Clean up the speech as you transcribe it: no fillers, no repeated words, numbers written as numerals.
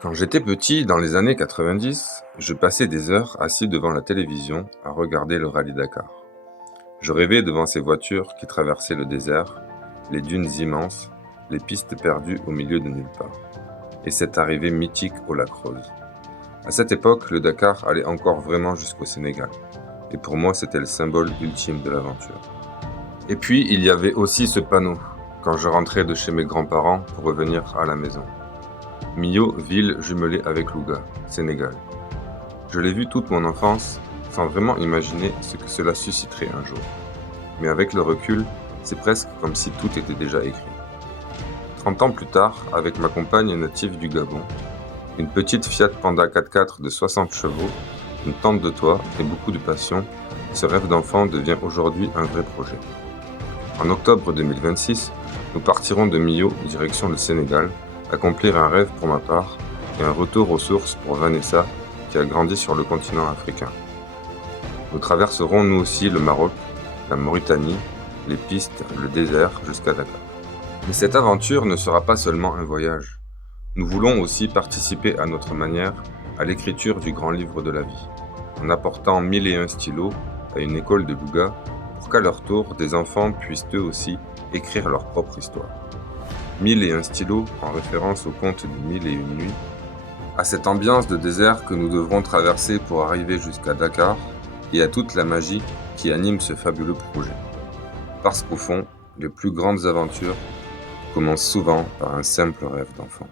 Quand j'étais petit, dans les années 90, je passais des heures assis devant la télévision à regarder le rallye Dakar. Je rêvais devant ces voitures qui traversaient le désert, les dunes immenses, les pistes perdues au milieu de nulle part, et cette arrivée mythique au lac Rose. À cette époque, le Dakar allait encore vraiment jusqu'au Sénégal, et pour moi c'était le symbole ultime de l'aventure. Et puis il y avait aussi ce panneau, quand je rentrais de chez mes grands-parents pour revenir à la maison. Millau, ville jumelée avec Louga, Sénégal. Je l'ai vu toute mon enfance, sans vraiment imaginer ce que cela susciterait un jour. Mais avec le recul, c'est presque comme si tout était déjà écrit. 30 ans plus tard, avec ma compagne native du Gabon, une petite Fiat Panda 4x4 de 60 chevaux, une tente de toit et beaucoup de passion, ce rêve d'enfant devient aujourd'hui un vrai projet. En octobre 2026, nous partirons de Millau direction le Sénégal, accomplir un rêve pour ma part et un retour aux sources pour Vanessa qui a grandi sur le continent africain. Nous traverserons nous aussi le Maroc, la Mauritanie, les pistes, le désert jusqu'à Dakar. Mais cette aventure ne sera pas seulement un voyage. Nous voulons aussi participer à notre manière à l'écriture du grand livre de la vie, en apportant 1001 stylos à une école de Louga pour qu'à leur tour, des enfants puissent eux aussi écrire leur propre histoire. 1001 stylos en référence au conte de 1001 nuits, à cette ambiance de désert que nous devrons traverser pour arriver jusqu'à Dakar et à toute la magie qui anime ce fabuleux projet. Parce qu'au fond, les plus grandes aventures commencent souvent par un simple rêve d'enfant.